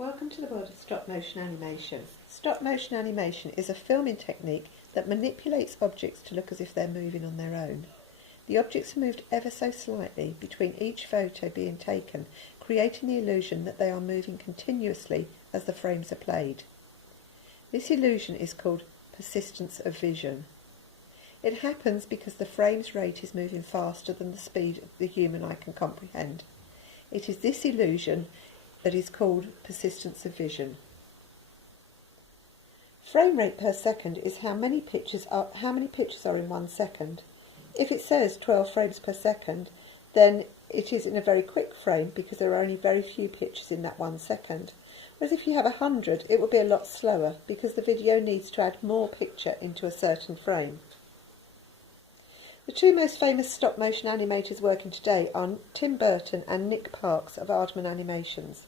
Welcome to the world of stop motion animation. Stop motion animation is a filming technique that manipulates objects to look as if they're moving on their own. The objects are moved ever so slightly between each photo being taken, creating the illusion that they are moving continuously as the frames are played. This illusion is called persistence of vision. It happens because the frame's rate is moving faster than the speed the human eye can comprehend. It is this illusion that is called persistence of vision. Frame rate per second is how many pictures are in 1 second. If it says 12 frames per second, then it is in a very quick frame because there are only very few pictures in that 1 second. Whereas if you have 100, it will be a lot slower because the video needs to add more picture into a certain frame. The two most famous stop motion animators working today are Tim Burton and Nick Parks of Aardman Animations.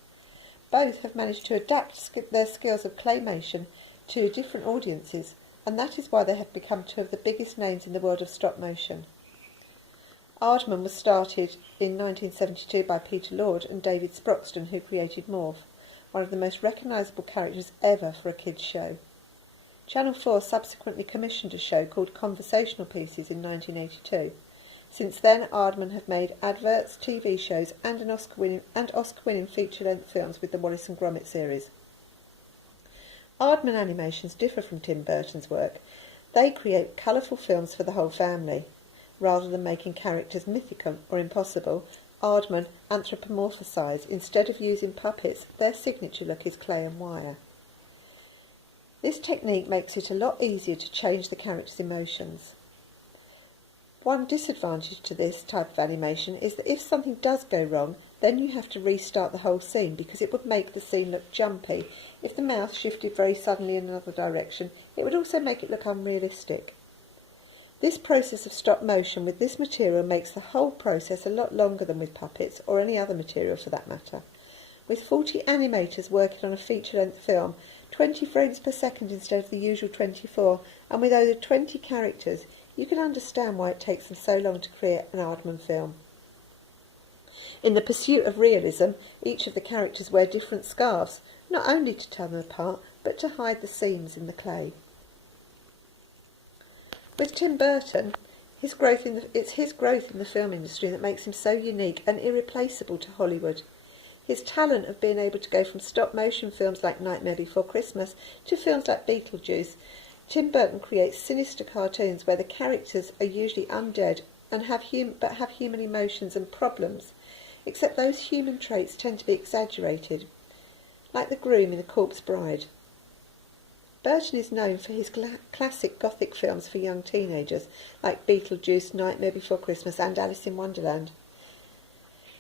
Both have managed to adapt their skills of claymation to different audiences, and that is why they have become two of the biggest names in the world of stop motion. Aardman was started in 1972 by Peter Lord and David Sproxton, who created Morph, one of the most recognisable characters ever for a kids' show. Channel 4 subsequently commissioned a show called Conversational Pieces in 1982. Since then, Aardman have made adverts, TV shows and Oscar-winning feature-length films with the Wallace and Gromit series. Aardman Animations differ from Tim Burton's work. They create colourful films for the whole family. Rather than making characters mythical or impossible, Aardman anthropomorphise. Instead of using puppets, their signature look is clay and wire. This technique makes it a lot easier to change the character's emotions. One disadvantage to this type of animation is that if something does go wrong, then you have to restart the whole scene because it would make the scene look jumpy. If the mouth shifted very suddenly in another direction, it would also make it look unrealistic. This process of stop motion with this material makes the whole process a lot longer than with puppets or any other material for that matter. With 40 animators working on a feature-length film, 20 frames per second instead of the usual 24, and with over 20 characters, you can understand why it takes them so long to create an Aardman film. In the pursuit of realism, each of the characters wear different scarves, not only to tell them apart, but to hide the seams in the clay. With Tim Burton, it's his growth in the film industry that makes him so unique and irreplaceable to Hollywood. His talent of being able to go from stop-motion films like Nightmare Before Christmas to films like Beetlejuice. Tim Burton creates sinister cartoons where the characters are usually undead and have human emotions and problems, except those human traits tend to be exaggerated, like the groom in The Corpse Bride. Burton is known for his classic gothic films for young teenagers, like Beetlejuice, Nightmare Before Christmas and Alice in Wonderland.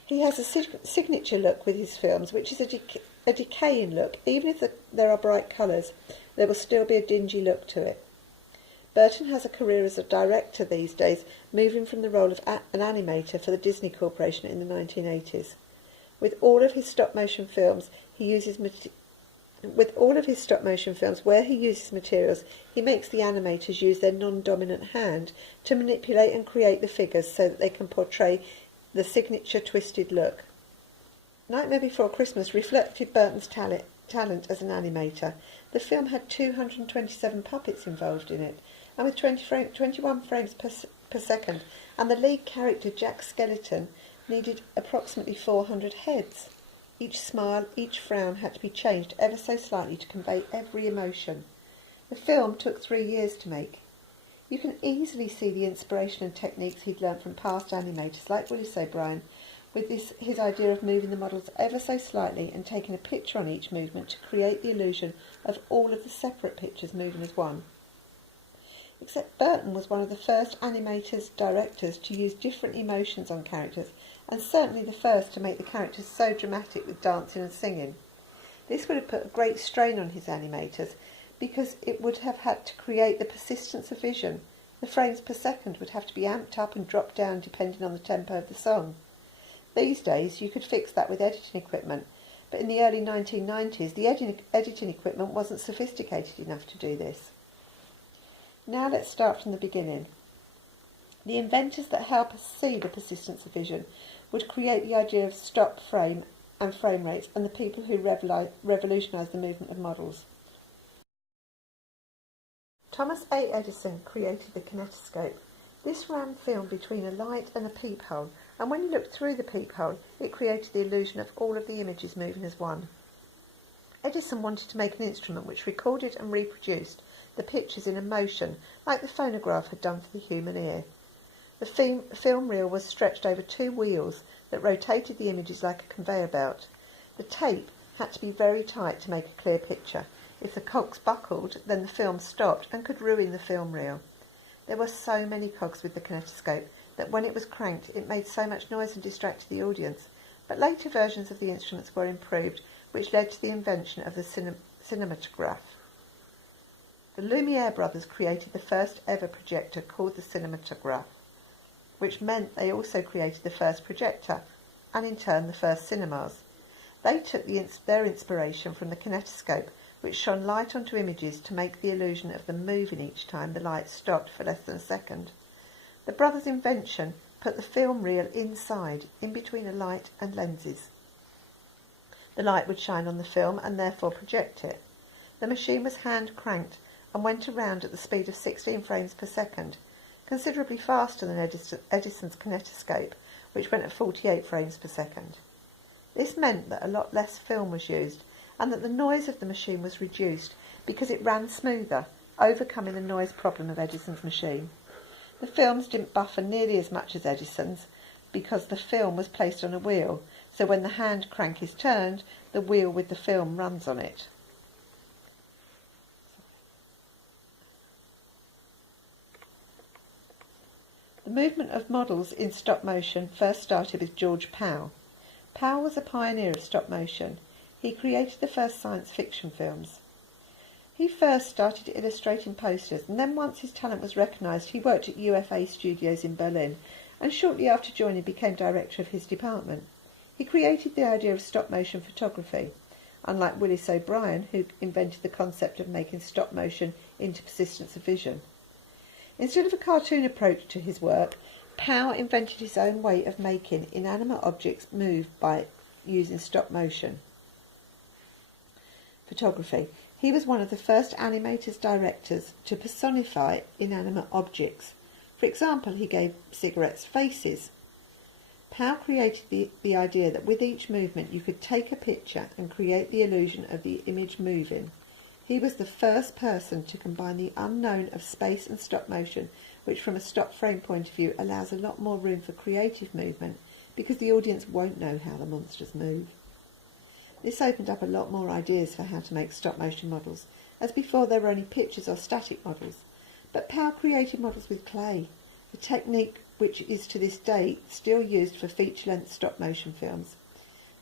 He has a signature look with his films, which is a decaying look. Even if there are bright colours, there will still be a dingy look to it. Burton has a career as a director these days, moving from the role of an animator for the Disney Corporation in the 1980s. With all of his stop-motion films, where he uses materials, he makes the animators use their non-dominant hand to manipulate and create the figures so that they can portray the signature twisted look. Nightmare Before Christmas reflected Burton's talent as an animator. The film had 227 puppets involved in it, and with 21 frames per second, and the lead character, Jack Skellington, needed approximately 400 heads. Each smile, each frown had to be changed ever so slightly to convey every emotion. The film took 3 years to make. You can easily see the inspiration and techniques he'd learnt from past animators like Willis O'Brien, with his idea of moving the models ever so slightly and taking a picture on each movement to create the illusion of all of the separate pictures moving as one. Except Burton was one of the first directors to use different emotions on characters, and certainly the first to make the characters so dramatic with dancing and singing. This would have put a great strain on his animators, because it would have had to create the persistence of vision. The frames per second would have to be amped up and dropped down depending on the tempo of the song. These days you could fix that with editing equipment, but in the early 1990s the editing equipment wasn't sophisticated enough to do this. Now let's start from the beginning. The inventors that help us see the persistence of vision would create the idea of stop frame and frame rates, and the people who revolutionised the movement of models. Thomas A. Edison created the kinetoscope. This ran film between a light and a peephole, and when you looked through the peephole, it created the illusion of all of the images moving as one. Edison wanted to make an instrument which recorded and reproduced the pictures in a motion, like the phonograph had done for the human ear. The film reel was stretched over two wheels that rotated the images like a conveyor belt. The tape had to be very tight to make a clear picture. If the cogs buckled, then the film stopped and could ruin the film reel. There were so many cogs with the kinetoscope that when it was cranked it made so much noise and distracted the audience, but later versions of the instruments were improved, which led to the invention of the cinematograph. The Lumiere brothers created the first ever projector called the cinematograph, which meant they also created the first projector, and in turn the first cinemas. They took their inspiration from the kinetoscope, which shone light onto images to make the illusion of them moving each time the light stopped for less than a second. The brothers' invention put the film reel inside, in between a light and lenses. The light would shine on the film and therefore project it. The machine was hand cranked and went around at the speed of 16 frames per second, considerably faster than Edison's kinetoscope, which went at 48 frames per second. This meant that a lot less film was used, and that the noise of the machine was reduced because it ran smoother, overcoming the noise problem of Edison's machine. The films didn't buffer nearly as much as Edison's because the film was placed on a wheel, so when the hand crank is turned, the wheel with the film runs on it. The movement of models in stop motion first started with George Pal. Pal was a pioneer of stop motion. He created the first science fiction films. He first started illustrating posters, and then once his talent was recognised, he worked at UFA Studios in Berlin, and shortly after joining became director of his department. He created the idea of stop-motion photography, unlike Willis O'Brien, who invented the concept of making stop motion into persistence of vision. Instead of a cartoon approach to his work, Pal invented his own way of making inanimate objects move by using stop-motion photography. He was one of the first animators-directors to personify inanimate objects. For example, he gave cigarettes faces. Pal created the idea that with each movement you could take a picture and create the illusion of the image moving. He was the first person to combine the unknown of space and stop motion, which from a stop frame point of view allows a lot more room for creative movement because the audience won't know how the monsters move. This opened up a lot more ideas for how to make stop motion models, as before there were only pictures or static models. But Pal created models with clay, a technique which is to this day still used for feature-length stop-motion films.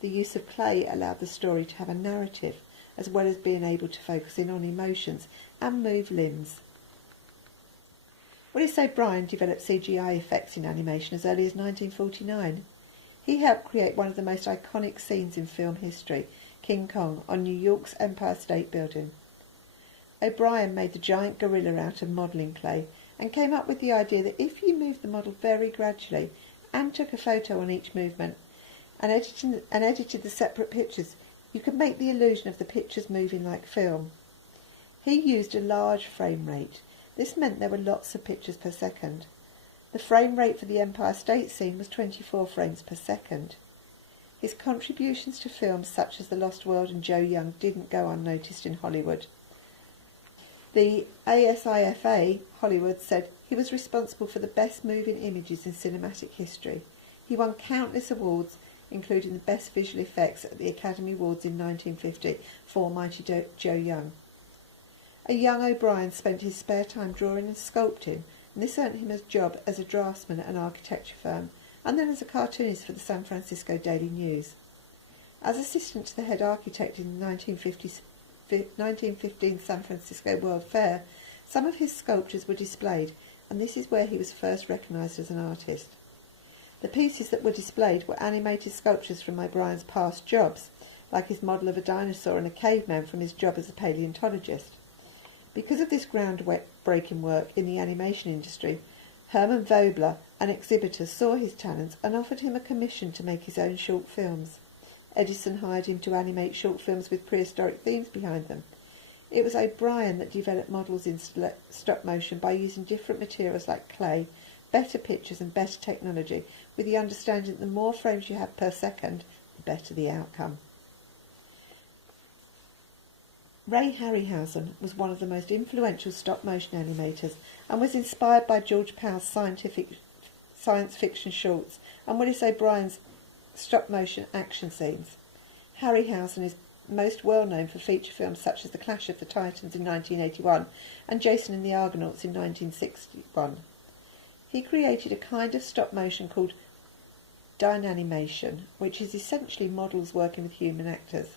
The use of clay allowed the story to have a narrative, as well as being able to focus in on emotions and move limbs. Willis O'Brien developed CGI effects in animation as early as 1949. He helped create one of the most iconic scenes in film history, King Kong, on New York's Empire State Building. O'Brien made the giant gorilla out of modelling clay and came up with the idea that if you moved the model very gradually and took a photo on each movement and edited the separate pictures, you could make the illusion of the pictures moving like film. He used a large frame rate. This meant there were lots of pictures per second. The frame rate for the Empire State scene was 24 frames per second. His contributions to films such as The Lost World and Joe Young didn't go unnoticed in Hollywood. The ASIFA, Hollywood, said he was responsible for the best moving images in cinematic history. He won countless awards, including the Best Visual Effects at the Academy Awards in 1950 for Mighty Joe Young. A young O'Brien spent his spare time drawing and sculpting, and this earned him a job as a draftsman at an architecture firm, and then as a cartoonist for the San Francisco Daily News. As assistant to the head architect in the 1915 San Francisco World Fair, some of his sculptures were displayed, and this is where he was first recognised as an artist. The pieces that were displayed were animated sculptures from O'Brien's past jobs, like his model of a dinosaur and a caveman from his job as a paleontologist. Because of this groundbreaking work in the animation industry, Herman Vogler, an exhibitor, saw his talents and offered him a commission to make his own short films. Edison hired him to animate short films with prehistoric themes behind them. It was O'Brien that developed models in stop motion by using different materials like clay, better pictures and better technology, with the understanding that the more frames you have per second, the better the outcome. Ray Harryhausen was one of the most influential stop-motion animators and was inspired by George Powell's science fiction shorts and Willis O'Brien's stop-motion action scenes. Harryhausen is most well known for feature films such as The Clash of the Titans in 1981 and Jason and the Argonauts in 1961. He created a kind of stop-motion called dynanimation, which is essentially models working with human actors,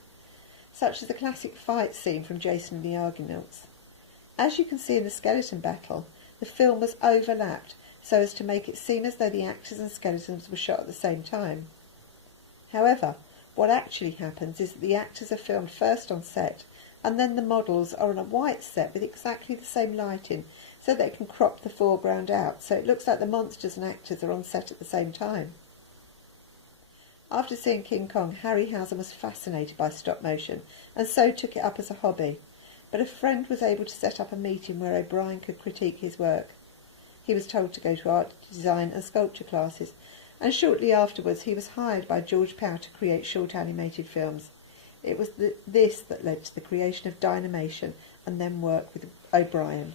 such as the classic fight scene from Jason and the Argonauts. As you can see in the skeleton battle, the film was overlapped so as to make it seem as though the actors and skeletons were shot at the same time. However, what actually happens is that the actors are filmed first on set, and then the models are on a white set with exactly the same lighting, so they can crop the foreground out, so it looks like the monsters and actors are on set at the same time. After seeing King Kong, Harryhausen was fascinated by stop motion, and so took it up as a hobby. But a friend was able to set up a meeting where O'Brien could critique his work. He was told to go to art, design and sculpture classes, and shortly afterwards he was hired by George Powell to create short animated films. It was this that led to the creation of Dynamation and then work with O'Brien.